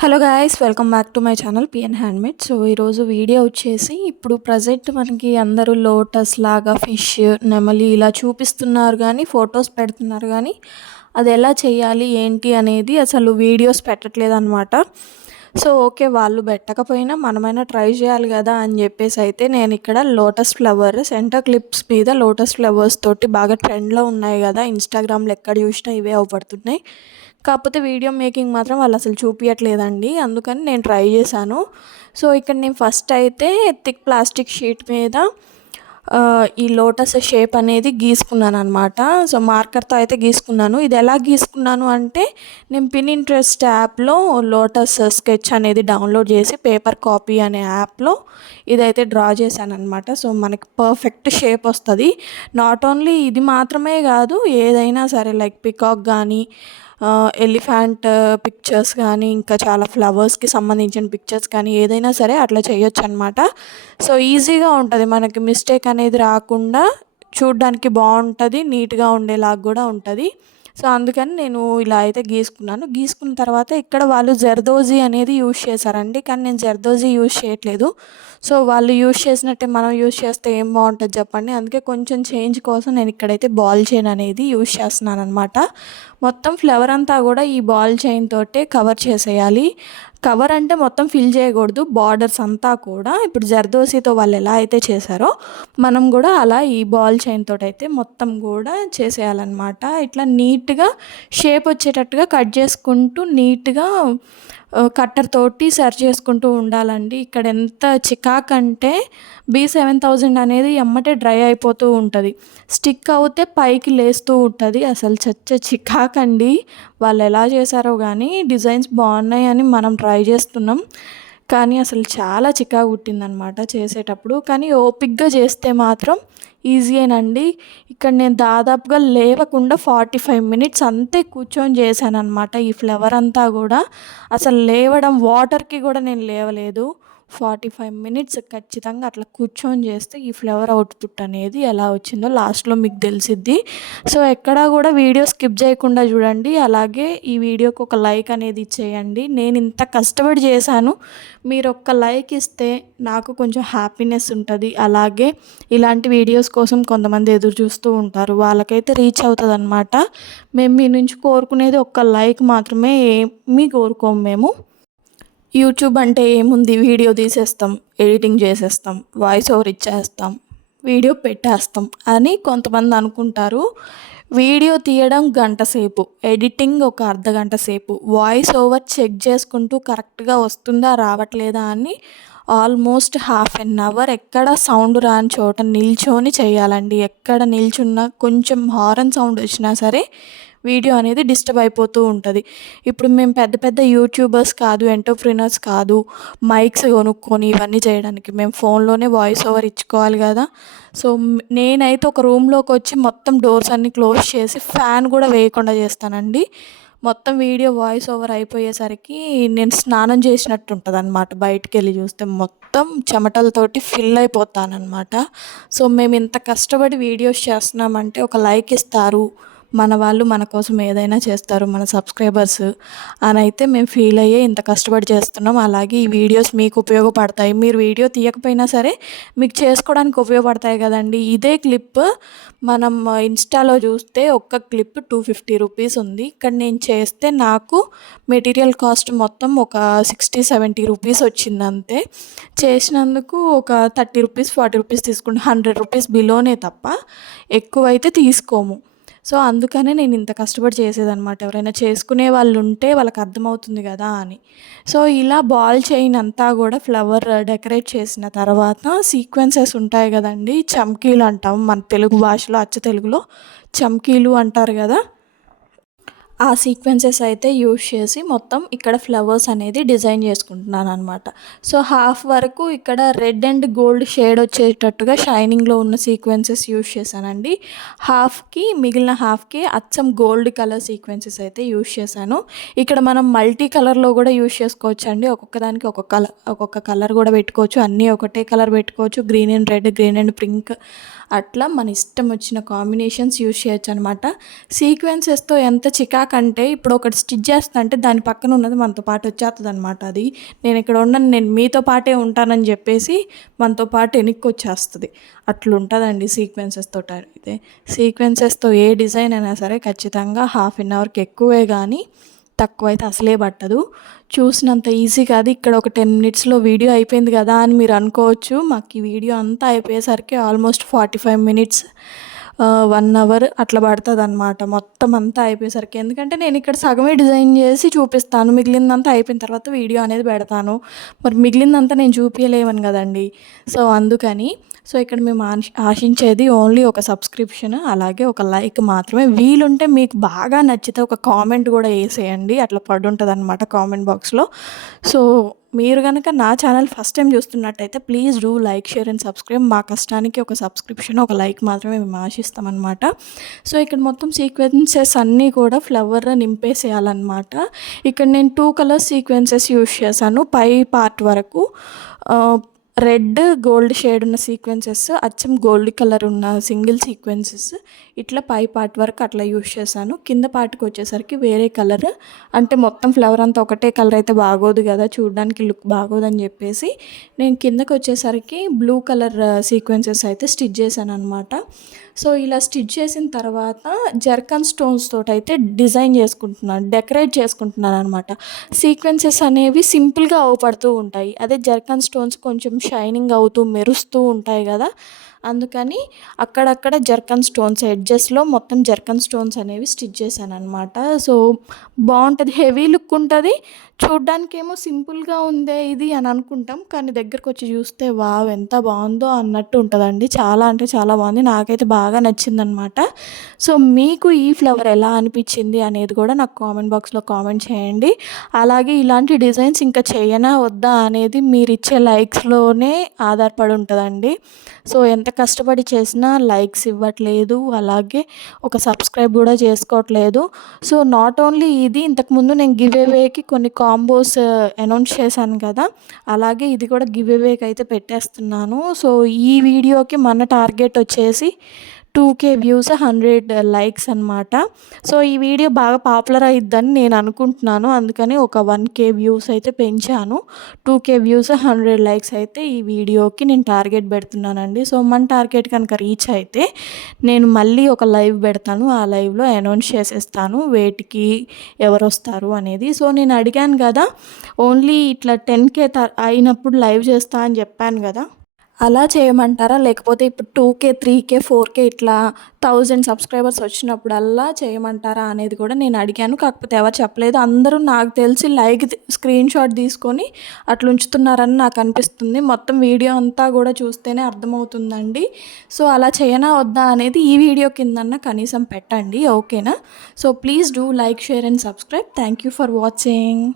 Hello guys, welcome back to my channel PN handmade. So ఈరోజు video వచ్చేసి ఇప్పుడు present మనకి అందరూ లోటస్ లాగా ఫిష్, నెమలి ఇలా చూపిస్తున్నారు కానీ ఫొటోస్ పెడుతున్నారు కానీ అది ఎలా చేయాలి ఏంటి అనేది అసలు వీడియోస్ పెట్టట్లేదు అనమాట. సో ఓకే, వాళ్ళు పెట్టకపోయినా మనమైనా ట్రై చేయాలి కదా అని చెప్పేసి అయితే నేను ఇక్కడ లోటస్ ఫ్లవర్ సెంటర్ క్లిప్స్ మీద లోటస్ ఫ్లవర్స్ తోటి బాగా ట్రెండ్లో ఉన్నాయి కదా, ఇన్స్టాగ్రామ్లో ఎక్కడ చూసినా ఇవే అవుపడుతున్నాయి. కాకపోతే వీడియో మేకింగ్ మాత్రం వాళ్ళు అసలు చూపించట్లేదండి, అందుకని నేను ట్రై చేశాను. సో ఇక్కడ నేను ఫస్ట్ అయితే థిక్ ప్లాస్టిక్ షీట్ మీద ఈ లోటస్ షేప్ అనేది గీసుకున్నాను అనమాట. సో మార్కర్తో అయితే గీసుకున్నాను. ఇది ఎలా గీసుకున్నాను అంటే నేను పినింట్రెస్ట్ యాప్లో లోటస్ స్కెచ్ అనేది డౌన్లోడ్ చేసి పేపర్ కాపీ అనే యాప్లో ఇదైతే డ్రా చేశాను అనమాట. సో మనకి పర్ఫెక్ట్ షేప్ వస్తుంది. నాట్ ఓన్లీ ఇది మాత్రమే కాదు, ఏదైనా సరే లైక్ పికాక్ కానీ ఎలిఫెంట్ పిక్చర్స్ కానీ ఇంకా చాలా ఫ్లవర్స్కి సంబంధించిన పిక్చర్స్ కానీ ఏదైనా సరే అట్లా చేయొచ్చు అనమాట. సో ఈజీగా ఉంటుంది, మనకి మిస్టేక్ అనేది రాకుండా చూడ్డానికి బాగుంటుంది, నీట్గా ఉండేలాగా కూడా ఉంటుంది. సో అందుకని నేను ఇలా అయితే గీసుకున్నాను. గీసుకున్న తర్వాత ఇక్కడ వాళ్ళు జర్దోజీ అనేది యూజ్ చేశారండి, కానీ నేను జర్దోజీ యూజ్ చేయట్లేదు. సో వాళ్ళు యూజ్ చేసినట్టే మనం యూజ్ చేస్తే ఏం బాగుంటుంది చెప్పండి. అందుకే కొంచెం చేంజ్ కోసం నేను ఇక్కడైతే బాల్ చైన్ అనేది యూజ్ చేస్తున్నాను అనమాట. మొత్తం ఫ్లవర్ అంతా కూడా ఈ బాల్ చైన్ తోటే కవర్ చేసేయాలి. కవర్ అంటే మొత్తం ఫిల్ చేయకూడదు, బార్డర్స్ అంతా కూడా ఇప్పుడు జర్దోసీతో వాళ్ళు ఎలా అయితే చేశారో మనం కూడా అలా ఈ బాల్ చైన్ తోటి అయితే మొత్తం కూడా చేసేయాలన్నమాట. ఇట్లా నీట్గా షేప్ వచ్చేటట్టుగా కట్ చేసుకుంటూ నీట్గా కట్టర్ తోటి సర్చ్ చేసుకుంటూ ఉండాలండి. ఇక్కడ ఎంత చికాక్ అంటే B7000 అనేది ఎమ్మటే డ్రై అయిపోతూ ఉంటుంది, స్టిక్ అవుతే పైకి లేస్తూ ఉంటుంది. అసలు చికాక్ అండి. వాళ్ళు ఎలా చేశారో కానీ డిజైన్స్ బాగున్నాయి అని మనం ట్రై చేస్తున్నాం, కానీ అసలు చాలా చికాకు పుట్టిందనమాట చేసేటప్పుడు. కానీ ఓపిక్గా చేస్తే మాత్రం ఈజీయేనండి. ఇక్కడ నేను దాదాపుగా లేవకుండా 45 మినిట్స్ అంతే కూర్చొని చేశాను అనమాట. ఈ ఫ్లవర్ అంతా కూడా అసలు లేవడం, వాటర్కి కూడా నేను లేవలేదు. 45 మినిట్స్ ఖచ్చితంగా అట్లా కూర్చొని చేస్తే ఈ ఫ్లవర్ అవుట్పుట్ అనేది ఎలా వచ్చిందో లాస్ట్లో మీకు తెలిసిద్ది. సో ఎక్కడా కూడా వీడియో స్కిప్ చేయకుండా చూడండి. అలాగే ఈ వీడియోకి ఒక లైక్ అనేది ఇచ్చేయండి. నేను ఇంత కష్టపడి చేశాను, మీరు ఒక్క లైక్ ఇస్తే నాకు కొంచెం హ్యాపీనెస్ ఉంటుంది. అలాగే ఇలాంటి వీడియోస్ కోసం కొంతమంది ఎదురు చూస్తూ ఉంటారు, వాళ్ళకైతే రీచ్ అవుతుంది అనమాట. మేము మీ నుంచి కోరుకునేది ఒక్క లైక్ మాత్రమే, ఏమీ కోరుకోము మేము. యూట్యూబ్ అంటే ఏముంది, వీడియో తీసేస్తాం, ఎడిటింగ్ చేసేస్తాం, వాయిస్ ఓవర్ ఇచ్చేస్తాం, వీడియో పెట్టేస్తాం అని కొంతమంది అనుకుంటారు. వీడియో తీయడం గంట సేపు, ఎడిటింగ్ ఒక అర్ధగంట సేపు, వాయిస్ ఓవర్ చెక్ చేసుకుంటూ కరెక్ట్గా వస్తుందా రావట్లేదా అని ఆల్మోస్ట్ ½ ఎక్కడ సౌండ్ రాని చోట నిల్చొని చేయాలండి. ఎక్కడ నిల్చున్నా కొంచెం హారన్ సౌండ్ వచ్చినా సరే వీడియో అనేది డిస్టర్బ్ అయిపోతూ ఉంటుంది. ఇప్పుడు మేము పెద్ద పెద్ద యూట్యూబర్స్ కాదు, ఎంటర్ప్రినర్స్ కాదు, మైక్స్ కొనుక్కొని ఇవన్నీ చేయడానికి. మేము ఫోన్లోనే వాయిస్ ఓవర్ ఇచ్చుకోవాలి కదా. సో నేనైతే ఒక రూమ్లోకి వచ్చి మొత్తం డోర్స్ అన్నీ క్లోజ్ చేసి ఫ్యాన్ కూడా వేయకుండా చేస్తానండి. మొత్తం వీడియో వాయిస్ ఓవర్ అయిపోయేసరికి నేను స్నానం చేసినట్టు ఉంటుంది అనమాట. బయటికి వెళ్ళి చూస్తే మొత్తం చెమటలతోటి ఫిల్ అయిపోతానమాట. సో మేము ఇంత కష్టపడి వీడియోస్ చేస్తున్నామంటే ఒక లైక్ ఇస్తారు, మన వాళ్ళు మన కోసం ఏదైనా చేస్తారు, మన సబ్స్క్రైబర్స్ అని అయితే మేము ఫీల్ అయ్యే ఇంత కష్టపడి చేస్తున్నాం. అలాగే ఈ వీడియోస్ మీకు ఉపయోగపడతాయి. మీరు వీడియో తీయకపోయినా సరే మీకు చేసుకోవడానికి ఉపయోగపడతాయి కదండి. ఇదే క్లిప్ మనం ఇన్స్టాలో చూస్తే ఒక్క క్లిప్ 250 రూపీస్ ఉంది. ఇక్కడ నేను చేస్తే నాకు మెటీరియల్ కాస్ట్ మొత్తం ఒక 60-70 రూపీస్ వచ్చింది అంతే. చేసినందుకు ఒక 30 రూపీస్ 40 రూపీస్ తీసుకుంటే 100 రూపీస్ బిలోనే తప్ప ఎక్కువైతే తీసుకోము. సో అందుకనే నేను ఇంత కష్టపడి చేసేదనమాట. ఎవరైనా చేసుకునే వాళ్ళు ఉంటే వాళ్ళకి అర్థమవుతుంది కదా అని. సో ఇలా బాల్ చైన్ అంతా కూడా ఫ్లవర్ డెకరేట్ చేసిన తర్వాత సీక్వెన్సెస్ ఉంటాయి కదండి, చమ్కీలు అంటాం మన తెలుగు భాషలో, అచ్చ తెలుగులో చమ్కీలు అంటారు కదా. ఆ సీక్వెన్సెస్ అయితే యూజ్ చేసి మొత్తం ఇక్కడ ఫ్లవర్స్ అనేది డిజైన్ చేసుకుంటున్నాను అనమాట. సో హాఫ్ వరకు ఇక్కడ రెడ్ అండ్ గోల్డ్ షేడ్ వచ్చేటట్టుగా షైనింగ్లో ఉన్న సీక్వెన్సెస్ యూజ్ చేశానండి. మిగిలిన హాఫ్కి అచ్చం గోల్డ్ కలర్ సీక్వెన్సెస్ అయితే యూజ్ చేశాను. ఇక్కడ మనం మల్టీ కలర్లో కూడా యూజ్ చేసుకోవచ్చు అండి. ఒక్కొక్క ఒక్కొక్క కలర్ కూడా పెట్టుకోవచ్చు, అన్నీ ఒకటే కలర్ పెట్టుకోవచ్చు. Green and red, green and pink, అట్లా మన ఇష్టం వచ్చిన కాంబినేషన్స్ యూజ్ చేయొచ్చు అనమాట. సీక్వెన్సెస్తో ఎంత చికాకు ఎలాగంటే ఇప్పుడు ఒకటి స్టిచ్ చేస్తా అంటే దాని పక్కన ఉన్నది మనతో పాటు వచ్చేస్తదనమాట అది. నేను ఇక్కడ ఉండను, నేను మీతో పాటే ఉంటానని చెప్పేసి మనతో పాటు వెనక్కి వచ్చేస్తది. అట్లుంటదండి సీక్వెన్సెస్‌తోటైతే. సీక్వెన్సెస్‌తో ఏ డిజైన్ అయినా సరే ఖచ్చితంగా హాఫ్ ఎన్ అవర్‌కి ఎక్కువే గానీ తక్కువైతే అసలే పట్టదు. చూసినంత ఈజీ కాదు. ఇక్కడ ఒక 10 మినిట్స్‌లో వీడియో అయిపోయింది కదా అని మీరు అనుకోవచ్చు. మాకు ఈ వీడియో అంతా అయిపోయేసరికి ఆల్మోస్ట్ 45 మినిట్స్ 1 అవర్ అట్లా పడతదనమాట. మొత్తం అంతా అయిపోయేసరికి. ఎందుకంటే నేను ఇక్కడ సగమే డిజైన్ చేసి చూపిస్తాను. మిగిలిందంతా అయిపోయిన తర్వాత వీడియో అనేది పెడతాను. మరి మిగిలిందంతా నేను చూపియలేమను కదండీ. సో అందుకని. సో ఇక్కడ మేము ఆశించేది ఓన్లీ ఒక సబ్స్క్రిప్షన్, అలాగే ఒక లైక్ మాత్రమే. వీలుంటే మీకు బాగా నచ్చితే ఒక కామెంట్ కూడా వేసేయండి. అట్లా పడుంటదనమాట కామెంట్ బాక్స్‌లో. సో మీరు గనక నా ఛానల్ ఫస్ట్ టైం చూస్తున్నట్టయితే please do like, share and subscribe. మా కష్టానికి ఒక సబ్స్క్రిప్షన్, ఒక లైక్ మాత్రమే మేము ఆశిస్తామన్నమాట. సో ఇక్కడ మొత్తం సీక్వెన్సెస్ అన్నీ కూడా ఫ్లవర్ నింపేసేయాలన్నమాట. ఇక్కడ నేను 2 కలర్స్ సీక్వెన్సెస్ యూజ్ చేశాను. పై పార్ట్ వరకు రెడ్, గోల్డ్ షేడ్ ఉన్న సీక్వెన్సెస్, అచ్చం గోల్డ్ కలర్ ఉన్న సింగిల్ సీక్వెన్సెస్ ఇట్లా పై పార్ట్ వరకు అట్లా యూజ్ చేశాను. కింద పార్ట్కి వచ్చేసరికి వేరే కలర్, అంటే మొత్తం ఫ్లవర్ అంతా ఒకటే కలర్ అయితే బాగోదు కదా, చూడడానికి లుక్ బాగోదని చెప్పేసి నేను కిందకి వచ్చేసరికి బ్లూ కలర్ సీక్వెన్సెస్ అయితే స్టిచ్ చేశాను అనమాట. సో ఇలా స్టిచ్ చేసిన తర్వాత జర్కన్ స్టోన్స్ తోటి అయితే డిజైన్ చేసుకుంటున్నాను, డెకరేట్ చేసుకుంటున్నాను అనమాట. సీక్వెన్సెస్ అనేవి సింపుల్గా అవపడుతూ ఉంటాయి. అదే జర్కన్ స్టోన్స్ కొంచెం షైనింగ్ అవుతూ మెరుస్తూ ఉంటాయి కదా, అందుకని అక్కడక్కడ జర్కన్ స్టోన్స్ ఎడ్జెస్లో మొత్తం జర్కన్ స్టోన్స్ అనేవి స్టిచ్ చేశాను అనమాట. సో బాగుంటుంది, హెవీ లుక్ ఉంటుంది. చూడ్డానికేమో సింపుల్గా ఉందే ఇది అని అనుకుంటాం, కానీ దగ్గరకు వచ్చి చూస్తే వావ్ ఎంత బాగుందో అన్నట్టు ఉంటుందండి. చాలా అంటే చాలా బాగుంది, నాకైతే బాగా నచ్చిందనమాట. సో మీకు ఈ ఫ్లవర్ ఎలా అనిపించింది అనేది కూడా నాకు కామెంట్ బాక్స్లో కామెంట్ చేయండి. అలాగే ఇలాంటి డిజైన్స్ ఇంకా చేయనా వద్దా అనేది మీరు ఇచ్చే లైక్స్లోనే ఆధారపడి ఉంటుందండి. సో ఎంత కష్టపడి చేసినా లైక్స్ ఇవ్వట్లేదు, అలాగే ఒక సబ్స్క్రైబ్ కూడా చేసుకోవట్లేదు. సో నాట్ ఓన్లీ ఇది, ఇంతకుముందు నేను గివ్ అవేకి కొన్ని కాంబోస్ అనౌన్స్ చేశాను కదా, అలాగే ఇది కూడా గివ్ అవేకి అయితే పెట్టేస్తున్నాను. సో ఈ వీడియోకి మన టార్గెట్ వచ్చేసి 2K వ్యూస్ 100 లైక్స్ అనమాట. సో ఈ వీడియో బాగా పాపులర్ అయిద్దని నేను అనుకుంటున్నాను, అందుకని ఒక 1K వ్యూస్ అయితే పెంచాను. 2K వ్యూస్ 100 లైక్స్ అయితే ఈ వీడియోకి నేను టార్గెట్ పెడుతున్నానండి. సో మన టార్గెట్ కనుక రీచ్ అయితే నేను మళ్ళీ ఒక లైవ్ పెడతాను, ఆ లైవ్లో అనౌన్స్ చేసేస్తాను వేటికి ఎవరు వస్తారు అనేది. సో నేను అడిగాను కదా, ఓన్లీ ఇట్లా 10K అయినప్పుడు లైవ్ చేస్తా అని చెప్పాను కదా, అలా చేయమంటారా, లేకపోతే ఇప్పుడు 2K 3K 4K ఇట్లా 1000 సబ్స్క్రైబర్స్ వచ్చినప్పుడల్లా చేయమంటారా అనేది కూడా నేను అడిగాను. కాకపోతే ఎవరు చెప్పలేదు. అందరూ నాకు తెలిసి లైక్ స్క్రీన్ షాట్ తీసుకొని అట్లా ఉంచుతున్నారని నాకు అనిపిస్తుంది. మొత్తం వీడియో అంతా కూడా చూస్తేనే అర్థమవుతుందండి. సో అలా చేయనా వద్దా అనేది ఈ వీడియో కిందన్నా కనీసం పెట్టండి, ఓకేనా. So please do like, share and subscribe. Thank you for watching.